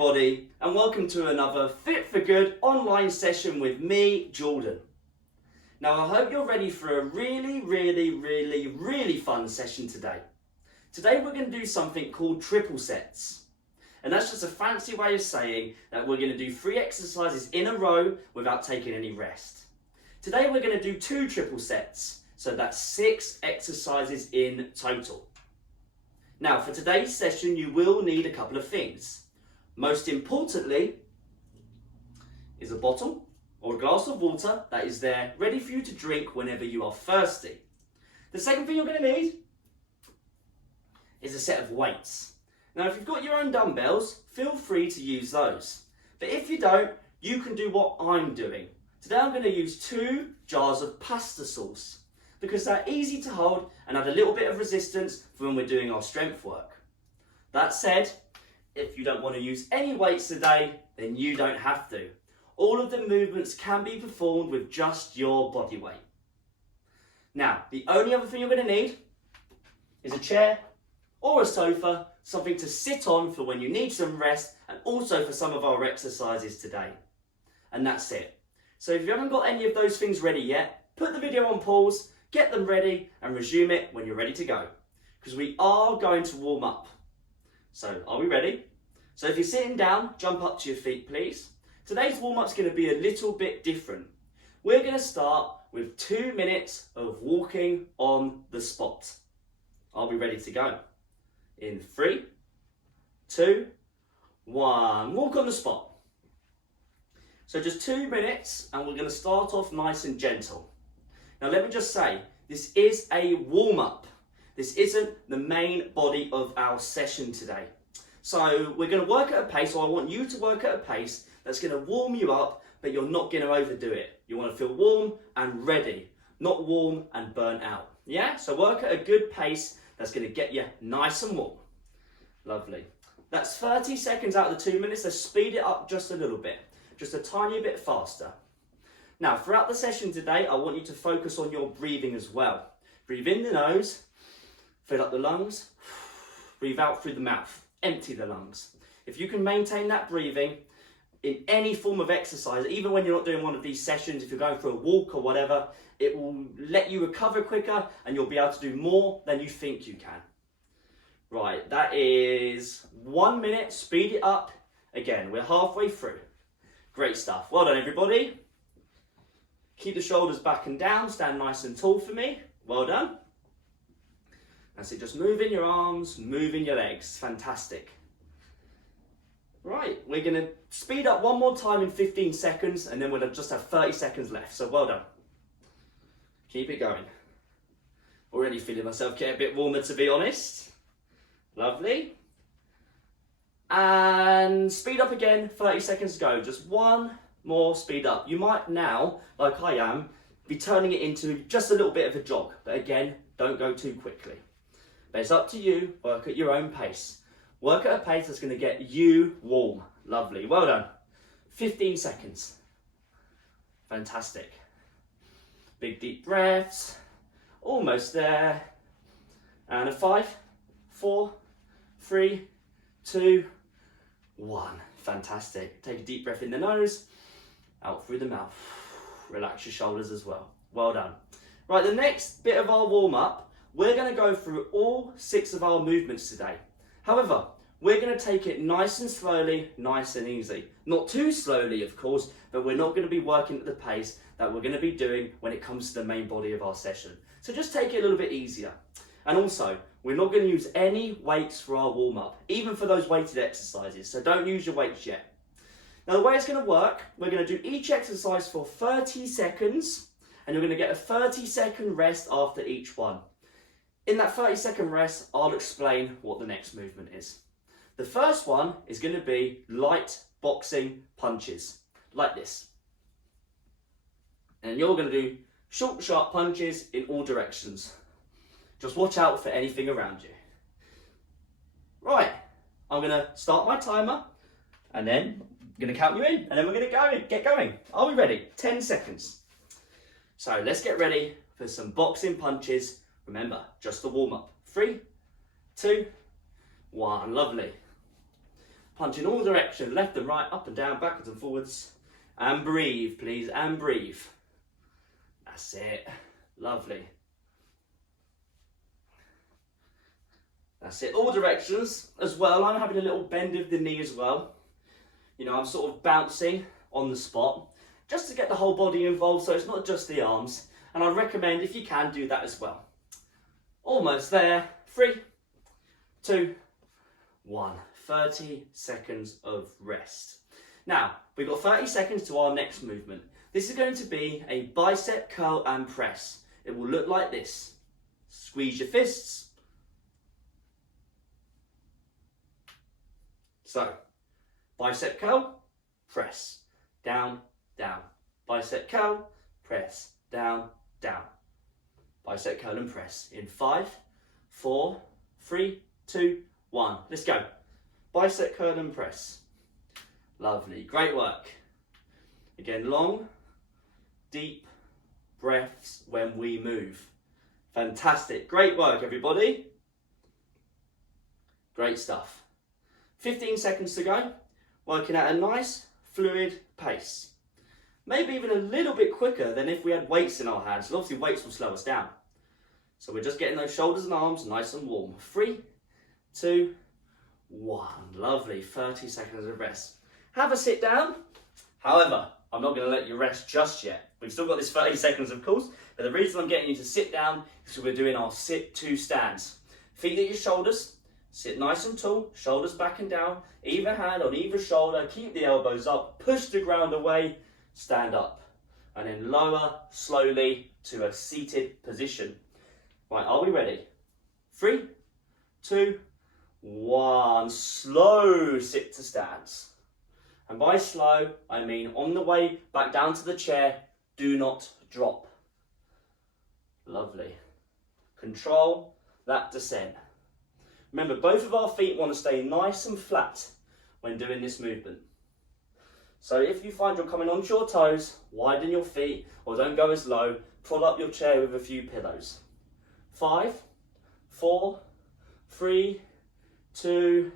everybody, and welcome to another Fit for Good online session with me, Jordan. Now I hope you're ready for a really fun session today. Today we're going to do something called triple sets. And that's just a fancy way of saying that we're going to do 3 exercises in a row without taking any rest. Today we're going to do 2 triple sets, so that's 6 exercises in total. Now for today's session you will need a couple of things. Most importantly is a bottle or a glass of water that is there ready for you to drink whenever you are thirsty. The second thing you're going to need is a set of weights. Now if you've got your own dumbbells, feel free to use those. But if you don't, you can do what I'm doing. Today I'm going to use 2 jars of pasta sauce because they're easy to hold and add a little bit of resistance for when we're doing our strength work. That said, if you don't want to use any weights today, then you don't have to. All of the movements can be performed with just your body weight. Now, the only other thing you're going to need is a chair or a sofa, something to sit on for when you need some rest and also for some of our exercises today. And that's it. So if you haven't got any of those things ready yet, put the video on pause, get them ready and resume it when you're ready to go. Because we are going to warm up. So are we ready? So if you're sitting down, jump up to your feet please. Today's warm-up's going to be a little bit different. We're going to start with 2 minutes of walking on the spot. Are we ready to go? In 3, 2, 1, walk on the spot. So just 2 minutes and we're going to start off nice and gentle. Now let me just say, this is a warm-up. This isn't the main body of our session today. So we're going to work at a pace, or I want you to work at a pace that's going to warm you up, but you're not going to overdo it. You want to feel warm and ready, not warm and burnt out. Yeah? So work at a good pace that's going to get you nice and warm. Lovely. That's 30 seconds out of the 2 minutes, so speed it up just a little bit, just a tiny bit faster. Now, throughout the session today, I want you to focus on your breathing as well. Breathe in the nose, fill up the lungs, breathe out through the mouth, empty the lungs. If you can maintain that breathing in any form of exercise, even when you're not doing one of these sessions, if you're going for a walk or whatever, it will let you recover quicker and you'll be able to do more than you think you can. Right, that is 1 minute, speed it up. Again, we're halfway through. Great stuff. Well done, everybody. Keep the shoulders back and down, stand nice and tall for me. Well done. That's it, just moving your arms, moving your legs. Fantastic. Right, we're going to speed up one more time in 15 seconds and then we'll just have 30 seconds left. So well done. Keep it going. Already feeling myself get a bit warmer, to be honest. Lovely. And speed up again, 30 seconds to go. Just one more speed up. You might now, like I am, be turning it into just a little bit of a jog. But again, don't go too quickly. But it's up to you, work at your own pace. Work at a pace that's going to get you warm. Lovely, well done. 15 seconds. Fantastic. Big deep breaths. Almost there. And a 5, 4, 3, 2, 1. Fantastic. Take a deep breath in the nose, out through the mouth. Relax your shoulders as well. Well done. Right, the next bit of our warm-up, we're going to go through all 6 of our movements today. However, we're going to take it nice and slowly, nice and easy. Not too slowly, of course, but we're not going to be working at the pace that we're going to be doing when it comes to the main body of our session. So just take it a little bit easier. And also, we're not going to use any weights for our warm-up, even for those weighted exercises. So don't use your weights yet. Now the way it's going to work, we're going to do each exercise for 30 seconds, and you're going to get a 30-second rest after each one. In that 30-second rest, I'll explain what the next movement is. The first one is going to be light boxing punches, like this. And you're going to do short, sharp punches in all directions. Just watch out for anything around you. Right, I'm going to start my timer, and then I'm going to count you in, and then we're going to get going. Are we ready? 10 seconds. So let's get ready for some boxing punches. Remember, just the warm-up. 3, 2, 1. Lovely. Punch in all directions, left and right, up and down, backwards and forwards. And breathe, please, and breathe. That's it. Lovely. That's it. All directions as well. I'm having a little bend of the knee as well. You know, I'm sort of bouncing on the spot just to get the whole body involved, so it's not just the arms. And I recommend, if you can, do that as well. Almost there. 3, 2, 1. 30 seconds of rest. Now, we've got 30 seconds to our next movement. This is going to be a bicep curl and press. It will look like this. Squeeze your fists. So, bicep curl, press, down, down. Bicep curl, press, down, down. Bicep curl and press in 5, 4, 3, 2, 1. Let's go. Bicep curl and press. Lovely, great work. Again, long, deep breaths when we move. Fantastic, great work everybody. Great stuff. 15 seconds to go, working at a nice fluid pace. Maybe even a little bit quicker than if we had weights in our hands. And obviously weights will slow us down. So we're just getting those shoulders and arms nice and warm. 3, 2, 1. Lovely, 30 seconds of rest. Have a sit down. However, I'm not going to let you rest just yet. We've still got this 30 seconds of course, but the reason I'm getting you to sit down is because we're doing our sit to stands. Feet at your shoulders, sit nice and tall, shoulders back and down, either hand on either shoulder, keep the elbows up, push the ground away, stand up, and then lower slowly to a seated position. Right, are we ready? 3, 2, 1. Slow sit to stands. And by slow, I mean on the way back down to the chair, do not drop. Lovely. Control that descent. Remember, both of our feet want to stay nice and flat when doing this movement. So if you find you're coming onto your toes, widen your feet, or don't go as low, prod up your chair with a few pillows. 5, 4, 3, 2,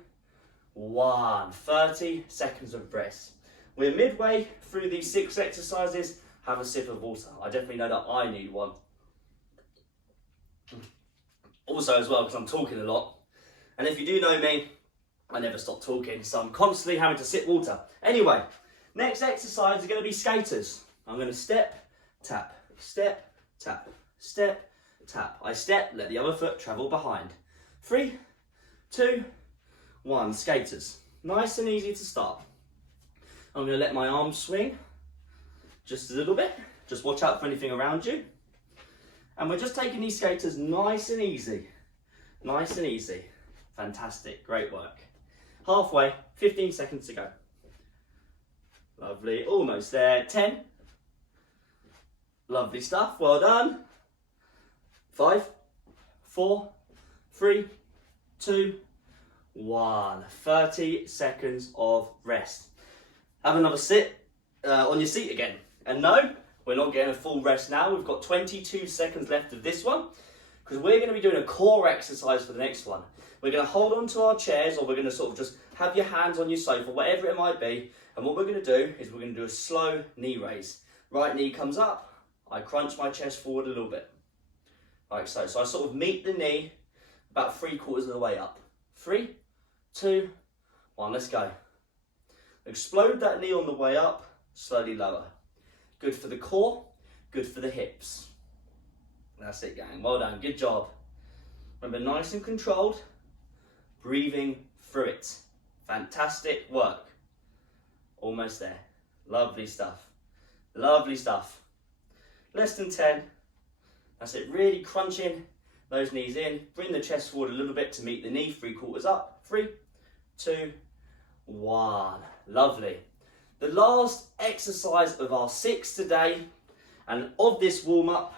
1. 30 seconds of rest. We're midway through these 6 exercises. Have a sip of water. I definitely know that I need one. Also as well, because I'm talking a lot. And if you do know me, I never stop talking, so I'm constantly having to sip water. Anyway, next exercise is going to be skaters. I'm going to step, tap, step, tap, step, tap. I step, let the other foot travel behind. 3, 2, 1. Skaters. Nice and easy to start. I'm going to let my arms swing just a little bit. Just watch out for anything around you. And we're just taking these skaters nice and easy. Nice and easy. Fantastic. Great work. Halfway. 15 seconds to go. Lovely. Almost there. 10. Lovely stuff. Well done. 5, 4, 3, 2, 1. 30 seconds of rest. Have another sit on your seat again. And no, we're not getting a full rest now. We've got 22 seconds left of this one because we're going to be doing a core exercise for the next one. We're going to hold on to our chairs, or we're going to sort of just have your hands on your sofa, whatever it might be. And what we're going to do is we're going to do a slow knee raise. Right knee comes up. I crunch my chest forward a little bit. Like so. So I sort of meet the knee about 3/4 of the way up. 3, 2, 1. Let's go. Explode that knee on the way up. Slowly lower. Good for the core. Good for the hips. That's it, gang. Well done. Good job. Remember, nice and controlled. Breathing through it. Fantastic work. Almost there. Lovely stuff. Lovely stuff. Less than 10. That's it. Really crunching those knees in. Bring the chest forward a little bit to meet the knee. 3/4 up. 3, 2, 1. Lovely. The last exercise of our 6 today and of this warm-up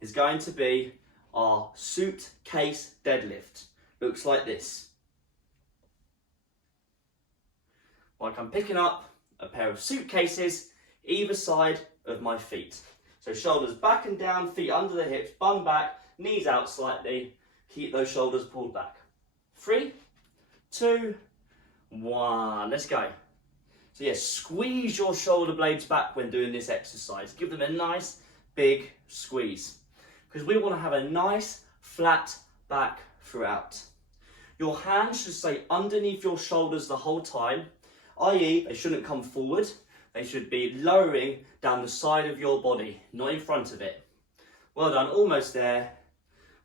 is going to be our suitcase deadlift. Looks like this. Like I'm picking up a pair of suitcases either side of my feet. So shoulders back and down, feet under the hips, bum back, knees out slightly. Keep those shoulders pulled back. 3, 2, 1. Let's go. So yeah, squeeze your shoulder blades back when doing this exercise. Give them a nice big squeeze, because we want to have a nice flat back throughout. Your hands should stay underneath your shoulders the whole time, i.e. they shouldn't come forward. They should be lowering down the side of your body, not in front of it. Well done, almost there.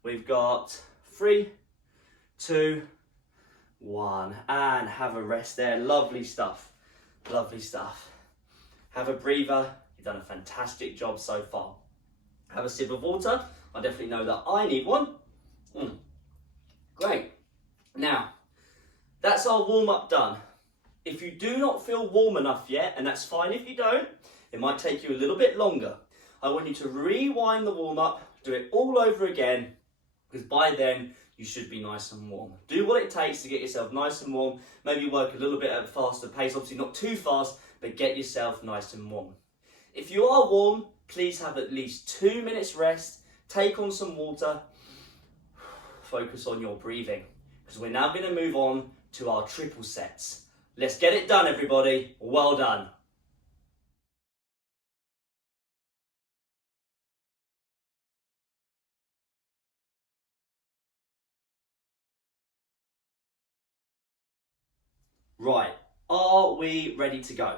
We've got 3, 2, 1, and have a rest there. Lovely stuff, lovely stuff. Have a breather. You've done a fantastic job so far. Have a sip of water. I definitely know that I need one. Great. Now, that's our warm-up done. If you do not feel warm enough yet, and that's fine if you don't, it might take you a little bit longer. I want you to rewind the warm-up, do it all over again, because by then you should be nice and warm. Do what it takes to get yourself nice and warm. Maybe work a little bit at a faster pace, obviously not too fast, but get yourself nice and warm. If you are warm, please have at least 2 minutes rest, take on some water, focus on your breathing, because we're now going to move on to our triple sets. Let's get it done, everybody. Well done. Right, are we ready to go?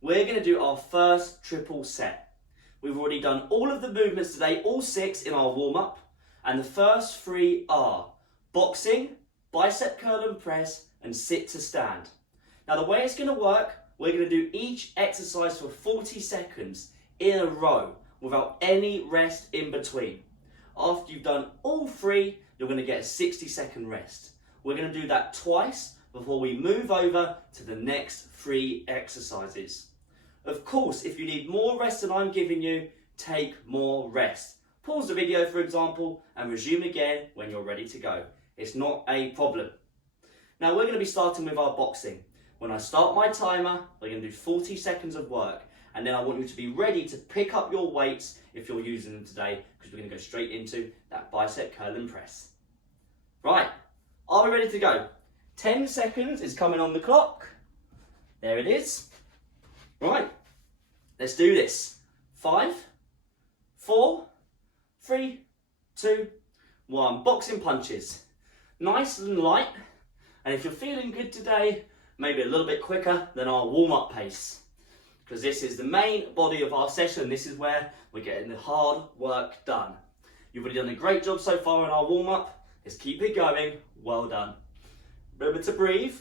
We're going to do our first triple set. We've already done all of the movements today, all 6 in our warm-up, and the first 3 are boxing, bicep curl and press, and sit to stand. Now the way it's going to work, we're going to do each exercise for 40 seconds in a row without any rest in between. After you've done all 3, you're going to get a 60-second rest. We're going to do that twice before we move over to the next 3 exercises. Of course, if you need more rest than I'm giving you, take more rest. Pause the video, for example, and resume again when you're ready to go. It's not a problem. Now we're going to be starting with our boxing. When I start my timer, we're going to do 40 seconds of work, and then I want you to be ready to pick up your weights if you're using them today, because we're going to go straight into that bicep curl and press. Right, are we ready to go? 10 seconds is coming on the clock. There it is. Right, let's do this. 5, 4, 3, 2, 1. Boxing punches. Nice and light. And if you're feeling good today, maybe a little bit quicker than our warm-up pace. Because this is the main body of our session. This is where we're getting the hard work done. You've already done a great job so far in our warm-up. Let's keep it going. Well done. Remember to breathe.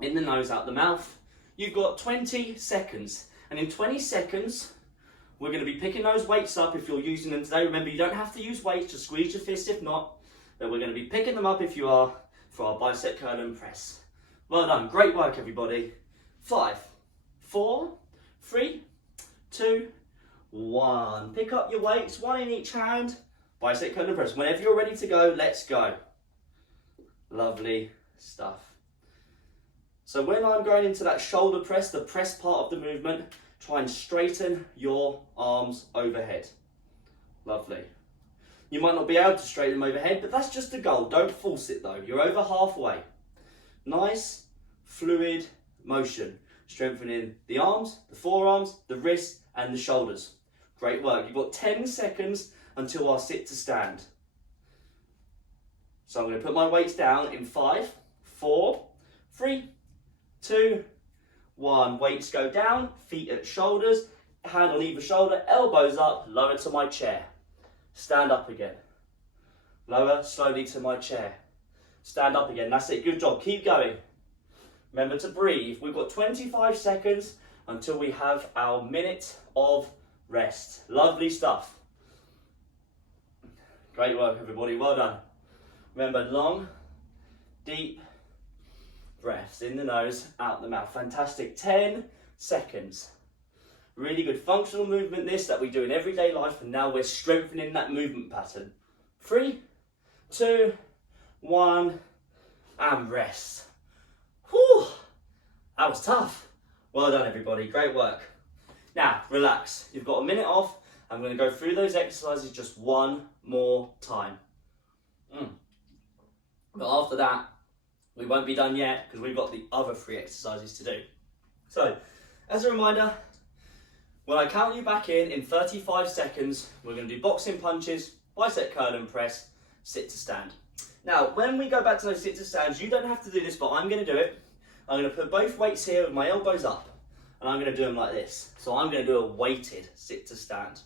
In the nose, out the mouth. You've got 20 seconds. And in 20 seconds, we're going to be picking those weights up if you're using them today. Remember, you don't have to use weights. Just squeeze your fist if not. But we're going to be picking them up if you are for our bicep curl and press. Well done. Great work, everybody. 5, 4, 3, 2, 1. Pick up your weights, 1 in each hand. Bicep curl and press. Whenever you're ready to go, let's go. Lovely stuff. So when I'm going into that shoulder press, the press part of the movement, try and straighten your arms overhead. Lovely. You might not be able to straighten them overhead, but that's just the goal. Don't force it though. You're over halfway. Nice, fluid motion. Strengthening the arms, the forearms, the wrists, and the shoulders. Great work. You've got 10 seconds until our sit to stand. So I'm going to put my weights down in 5, 4, 3, 2, 1. Weights go down, feet at shoulders, hand on either shoulder, elbows up, lower to my chair. Stand up again. Lower slowly to my chair. Stand up again. That's it. Good job. Keep going. Remember to breathe. We've got 25 seconds until we have our minute of rest. Lovely stuff. Great work, everybody. Well done. Remember, long, deep breaths in the nose, out the mouth. Fantastic. 10 seconds. Really good functional movement this that we do in everyday life, and now we're strengthening that movement pattern. 3, 2, 1, and rest. Whew, that was tough. Well done, everybody. Great work. Now, relax. You've got a minute off. I'm going to go through those exercises just one more time. But after that, We won't be done yet because we've got the other 3 exercises to do. So, as a reminder, when I count you back in 35 seconds, we're going to do boxing punches, bicep curl and press, sit to stand. Now, when we go back to those sit to stands, you don't have to do this, but I'm going to do it. I'm going to put both weights here with my elbows up, and I'm going to do them like this. So I'm going to do a weighted sit to stand.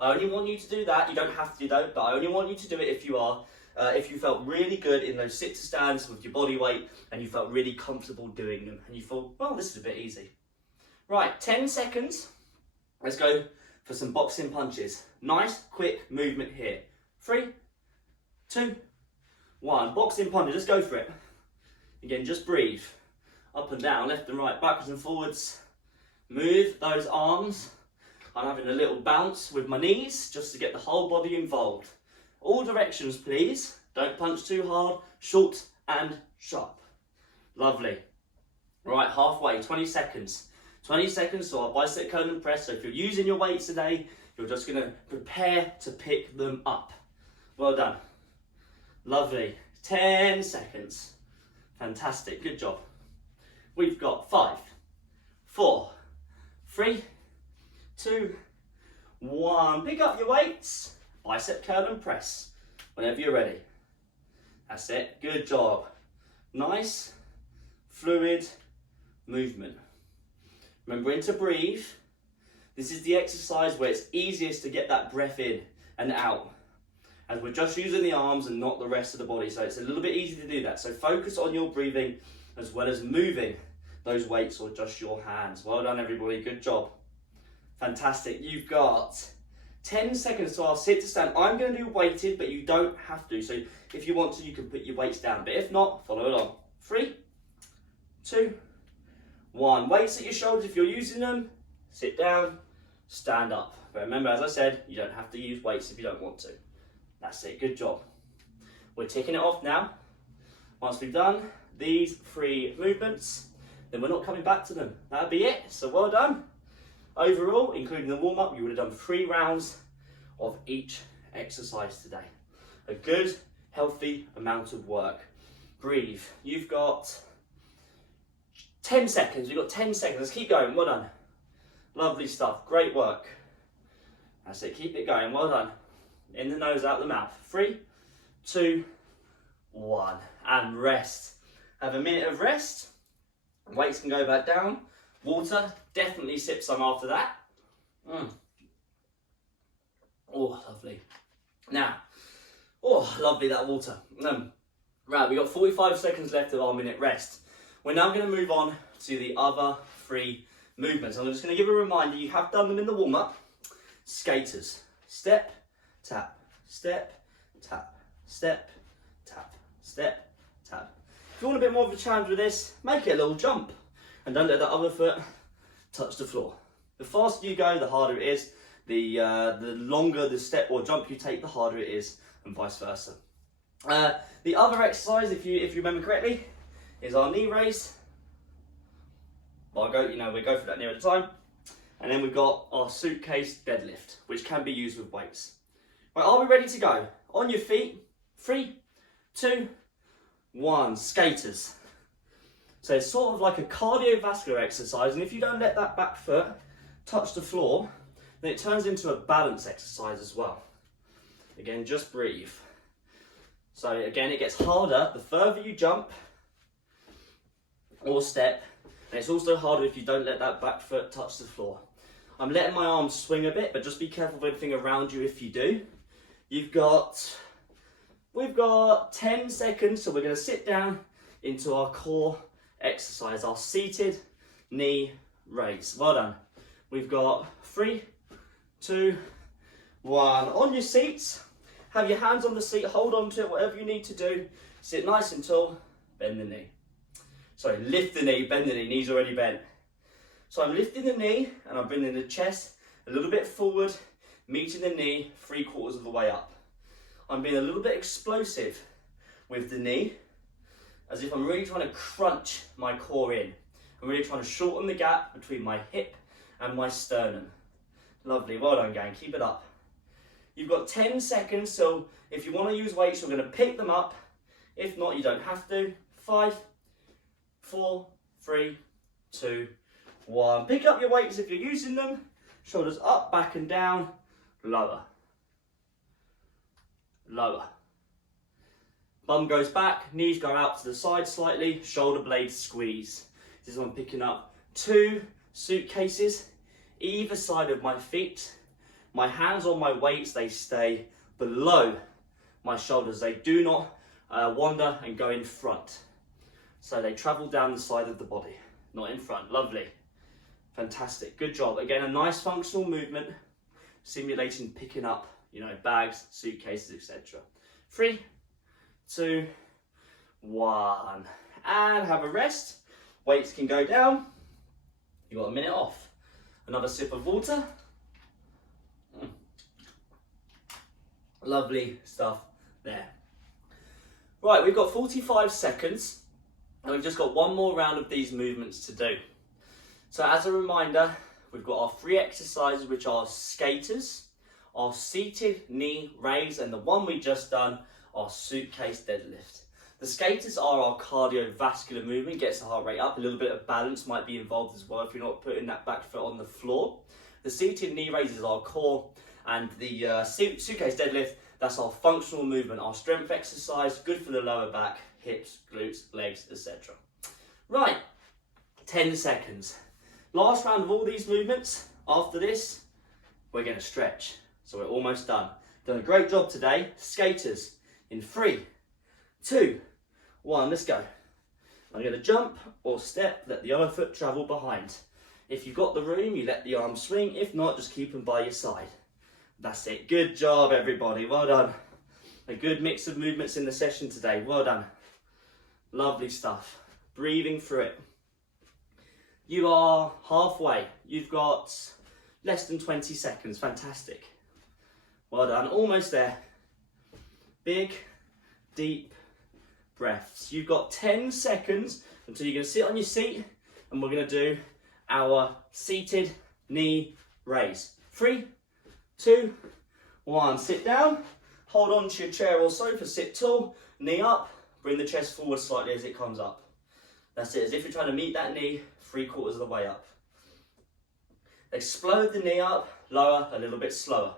I only want you to do that. You don't have to though, but I only want you to do it if you felt really good in those sit to stands with your body weight, and you felt really comfortable doing them, and you thought, well, this is a bit easy. Right, 10 seconds. Let's go for some boxing punches. Nice, quick movement here. 3, 2, 1. Boxing punches, let's go for it. Again, just breathe. Up and down, left and right, backwards and forwards. Move those arms. I'm having a little bounce with my knees just to get the whole body involved. All directions, please. Don't punch too hard, short and sharp. Lovely. Right, halfway, 20 seconds. 20 seconds to our bicep curl and press. So if you're using your weights today, you're just going to prepare to pick them up. Well done. Lovely. 10 seconds. Fantastic. Good job. We've got 5, 4, 3, 2, 1. Pick up your weights. Bicep curl and press whenever you're ready. That's it. Good job. Nice, fluid movement. Remembering to breathe. This is the exercise where it's easiest to get that breath in and out, as we're just using the arms and not the rest of the body. So it's a little bit easy to do that. So focus on your breathing as well as moving those weights or just your hands. Well done, everybody. Good job. Fantastic. You've got 10 seconds to our sit to stand. I'm going to do weighted, but you don't have to. So if you want to, you can put your weights down. But if not, follow along. 3, 2, 1. Weights at your shoulders if you're using them. Sit down, stand up. But remember, as I said, you don't have to use weights if you don't want to. That's it. Good job. We're ticking it off now. Once we've done these 3 movements, then we're not coming back to them. That'll be it. So well done. Overall, including the warm-up, you would have done 3 rounds of each exercise today. A good, healthy amount of work. Breathe. You've got 10 seconds. We've got 10 seconds. Let's keep going. Well done. Lovely stuff. Great work. That's it. Keep it going. Well done. In the nose, out the mouth. 3, 2, 1. And rest. Have a minute of rest. Weights can go back down. Water, definitely sip some after that. Oh, lovely. Now, oh, lovely that water. Right, we've got 45 seconds left of our minute rest. We're now going to move on to the other 3 movements. I'm just going to give a reminder, you have done them in the warm-up. Skaters. Step, tap, step, tap, step, tap, step, tap. If you want a bit more of a challenge with this, make it a little jump. And don't let that other foot touch the floor. The faster you go, the harder it is. The longer the step or jump you take, the harder it is, and vice versa. The other exercise, if you remember correctly, is our knee raise. Well, we go for that near at the time. And then we've got our suitcase deadlift, which can be used with weights. Right, are we ready to go? On your feet. 3, 2, 1. Skaters. So it's sort of like a cardiovascular exercise, and if you don't let that back foot touch the floor, then it turns into a balance exercise as well. Again, just breathe. So again, it gets harder the further you jump or step, and it's also harder if you don't let that back foot touch the floor. I'm letting my arms swing a bit, but just be careful of anything around you if you do. We've got 10 seconds, so we're going to sit down into our core exercise, our seated knee raise. Well done. We've got 3, 2, 1. On your seats, have your hands on the seat, hold on to it, whatever you need to do. Sit nice and tall, bend the knee. Sorry, lift the knee, bend the knee, knee's already bent. So I'm lifting the knee and I'm bringing the chest a little bit forward, meeting the knee 3/4 of the way up. I'm being a little bit explosive with the knee, as if I'm really trying to crunch my core in. I'm really trying to shorten the gap between my hip and my sternum. Lovely, well done gang, keep it up. You've got 10 seconds, so if you want to use weights, you're going to pick them up. If not, you don't have to. 5, 4, 3, 2, 1. Pick up your weights if you're using them. Shoulders up, back and down. Lower. Lower. Bum goes back, knees go out to the side slightly, shoulder blades squeeze. This is when I'm picking up 2 suitcases either side of my feet. My hands on my weights, they stay below my shoulders. They do not wander and go in front. So they travel down the side of the body, not in front. Lovely. Fantastic. Good job. Again, a nice functional movement, simulating picking up, bags, suitcases, etc. 3, 2, 1. And have a rest. Weights can go down. You've got a minute off. Another sip of water. Lovely stuff there. Right, we've got 45 seconds and we've just got one more round of these movements to do. So as a reminder, we've got our 3 exercises, which are skaters, our seated knee raise, and the one we just done, our suitcase deadlift. The skaters are our cardiovascular movement, gets the heart rate up. A little bit of balance might be involved as well if you're not putting that back foot on the floor. The seated knee raise is our core, and the suitcase deadlift, that's our functional movement, our strength exercise, good for the lower back, hips, glutes, legs, etc. Right, 10 seconds. Last round of all these movements. After this, we're going to stretch. So we're almost done. Done a great job today. Skaters in 3, 2, 1, let's go. I'm going to jump or step, let the other foot travel behind. If you've got the room, you let the arms swing. If not, just keep them by your side. That's it. Good job, everybody. Well done. A good mix of movements in the session today. Well done. Lovely stuff. Breathing through it. You are halfway. You've got less than 20 seconds. Fantastic. Well done. Almost there. Big, deep breaths. You've got 10 seconds until you're going to sit on your seat and we're going to do our seated knee raise. 3, 2, 1. Sit down. Hold on to your chair or sofa. Sit tall. Knee up. Bring the chest forward slightly as it comes up. That's it. As if you're trying to meet that knee 3/4 of the way up. Explode the knee up. Lower. A little bit slower.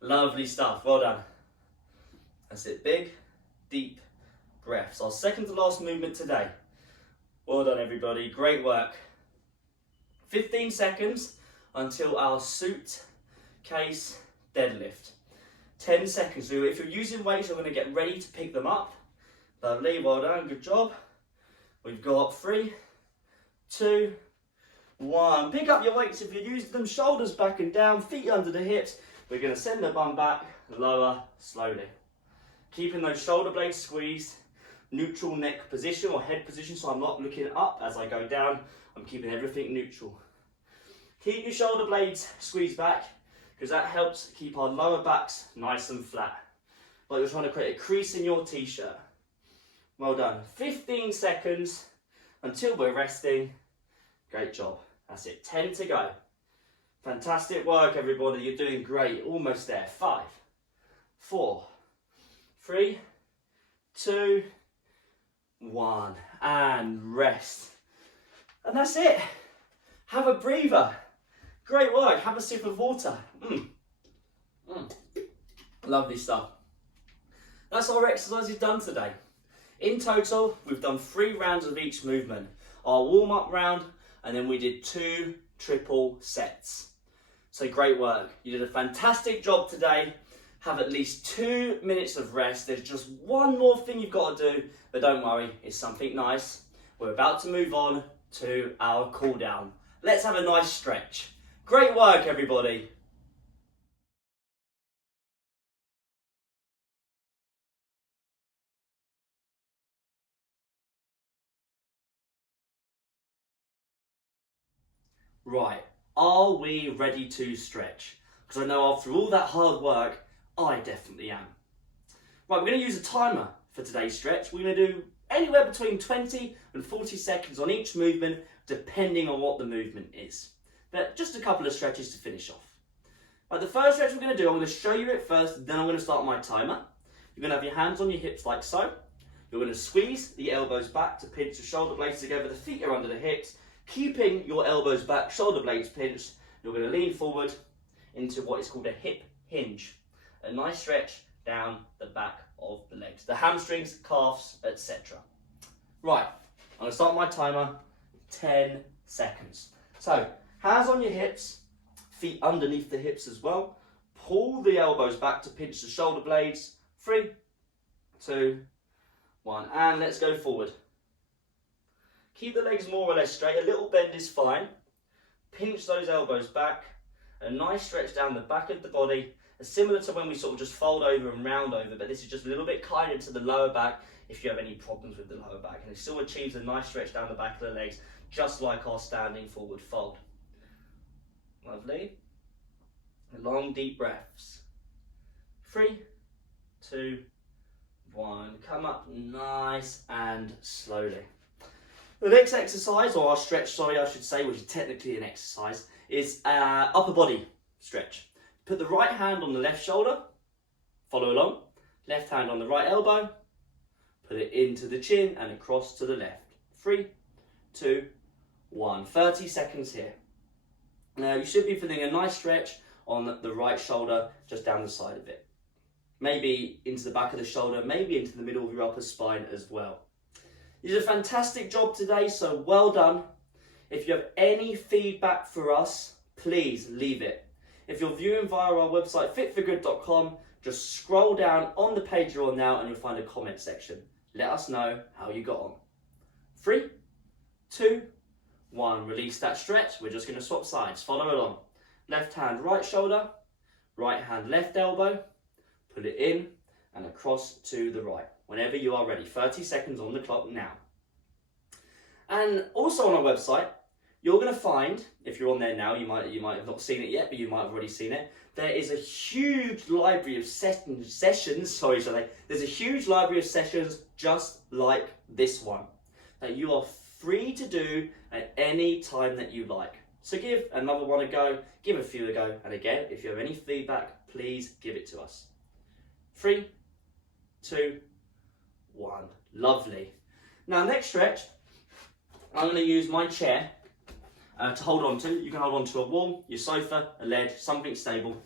Lovely stuff. Well done. That's it. Big, deep breaths. Our second to last movement today. Well done, everybody. Great work. 15 seconds until our suitcase deadlift. 10 seconds. So if you're using weights, you're going to get ready to pick them up. Lovely. Well done. Good job. We've got 3, 2, 1. Pick up your weights if you're using them. Shoulders back and down. Feet under the hips. We're going to send the bum back. Lower slowly. Keeping those shoulder blades squeezed. Neutral neck position or head position, so I'm not looking up as I go down. I'm keeping everything neutral. Keep your shoulder blades squeezed back because that helps keep our lower backs nice and flat. Like you're trying to create a crease in your t-shirt. Well done. 15 seconds until we're resting. Great job. That's it. 10 to go. Fantastic work, everybody. You're doing great. Almost there. 5, 4, 3, 2, 1. And rest. And that's it. Have a breather. Great work. Have a sip of water. Lovely stuff. That's our exercises done today. In total, we've done 3 rounds of each movement. Our warm-up round, and then we did 2 triple sets. So great work. You did a fantastic job today. Have at least 2 minutes of rest. There's just one more thing you've got to do, but don't worry, it's something nice. We're about to move on to our cool down. Let's have a nice stretch. Great work, everybody. Right, are we ready to stretch? Because I know after all that hard work, I definitely am. Right, we're going to use a timer for today's stretch. We're going to do anywhere between 20 and 40 seconds on each movement, depending on what the movement is. But just a couple of stretches to finish off. Right, the first stretch we're going to do, I'm going to show you it first, then I'm going to start my timer. You're going to have your hands on your hips like so. You're going to squeeze the elbows back to pinch the shoulder blades together. The feet are under the hips. Keeping your elbows back, shoulder blades pinched. You're going to lean forward into what is called a hip hinge. A nice stretch down the back of the legs. The hamstrings, calves, etc. Right, I'm going to start my timer. 10 seconds. So, hands on your hips, feet underneath the hips as well. Pull the elbows back to pinch the shoulder blades. 3, 2, 1, and let's go forward. Keep the legs more or less straight. A little bend is fine. Pinch those elbows back. A nice stretch down the back of the body. Similar to when we sort of just fold over and round over, but this is just a little bit kinder to the lower back if you have any problems with the lower back. And it still achieves a nice stretch down the back of the legs, just like our standing forward fold. Lovely. Long deep breaths. 3, 2, 1. Come up nice and slowly. The next exercise, or our stretch, sorry, I should say, which is technically an exercise, is upper body stretch. Put the right hand on the left shoulder, follow along. Left hand on the right elbow, put it into the chin and across to the left. 3, 2, 1. 30 seconds here. Now you should be feeling a nice stretch on the right shoulder, just down the side of it. Maybe into the back of the shoulder, maybe into the middle of your upper spine as well. You did a fantastic job today, so well done. If you have any feedback for us, please leave it. If you're viewing via our website, fitforgood.com, just scroll down on the page you're on now and you'll find a comment section. Let us know how you got on. 3, 2, 1. Release that stretch. We're just going to swap sides. Follow along. Left hand, right shoulder. Right hand, left elbow. Put it in and across to the right. Whenever you are ready. 30 seconds on the clock now. And also on our website, you're going to find, if you're on there now, you might have not seen it yet, but you might have already seen it. There is a huge library of sessions. There's a huge library of sessions just like this one that you are free to do at any time that you like. So give another one a go, give a few a go, and again, if you have any feedback, please give it to us. 3, 2, 1. Lovely. Now, next stretch, I'm going to use my chair to hold on to. You can hold on to a wall, your sofa, a ledge, something stable.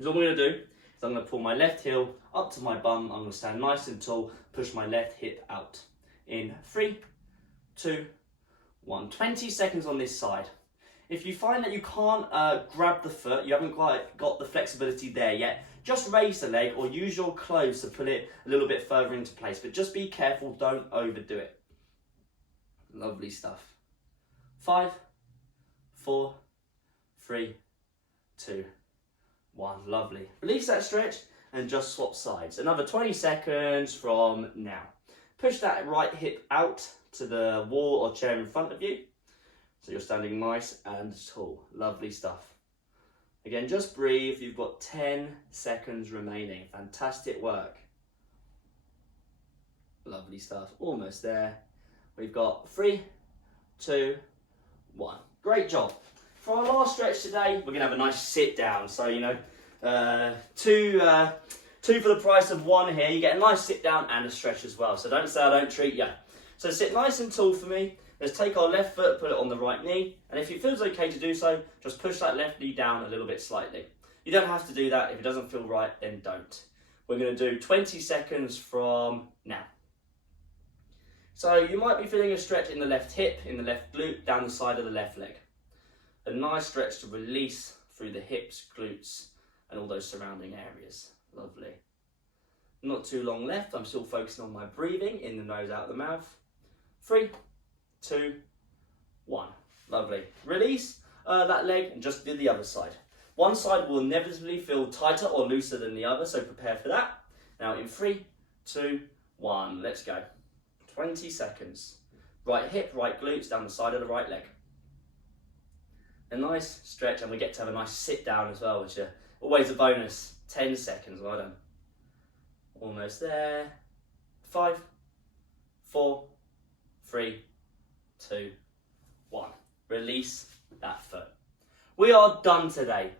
So what I'm going to do is I'm going to pull my left heel up to my bum. I'm going to stand nice and tall, push my left hip out. In 3, 2, 1. 20 seconds on this side. If you find that you can't grab the foot, you haven't quite got the flexibility there yet, just raise the leg or use your clothes to pull it a little bit further into place. But just be careful, don't overdo it. Lovely stuff. 5, 4, 3, 2, 1. Lovely. Release that stretch and just swap sides. Another 20 seconds from now. Push that right hip out to the wall or chair in front of you. So you're standing nice and tall. Lovely stuff. Again, just breathe. You've got 10 seconds remaining. Fantastic work. Lovely stuff. Almost there. We've got 3, 2, 1. Great job. For our last stretch today, we're going to have a nice sit down. So, two for the price of one here. You get a nice sit down and a stretch as well. So don't say I don't treat you. So sit nice and tall for me. Let's take our left foot, put it on the right knee. And if it feels okay to do so, just push that left knee down a little bit slightly. You don't have to do that. If it doesn't feel right, then don't. We're going to do 20 seconds from now. So you might be feeling a stretch in the left hip, in the left glute, down the side of the left leg. A nice stretch to release through the hips, glutes, and all those surrounding areas. Lovely. Not too long left. I'm still focusing on my breathing, in the nose, out the mouth. 3, 2, 1. Lovely. Release that leg and just do the other side. One side will inevitably feel tighter or looser than the other, so prepare for that. Now in 3, 2, 1. Let's go. 20 seconds. Right hip, right glutes, down the side of the right leg. A nice stretch, and we get to have a nice sit down as well, which is always a bonus. 10 seconds, well done. Almost there. 5, 4, 3, 2, 1. Release that foot. We are done today.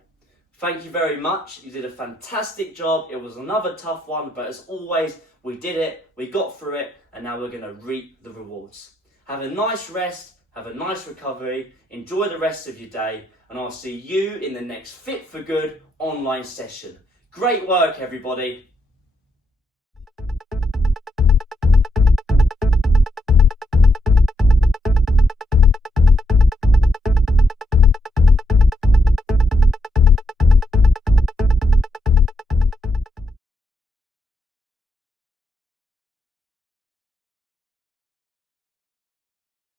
Thank you very much. You did a fantastic job. It was another tough one, but as always, We did it, we got through it, and now we're going to reap the rewards. Have a nice rest, have a nice recovery, enjoy the rest of your day, and I'll see you in the next Fit for Good online session. Great work, everybody.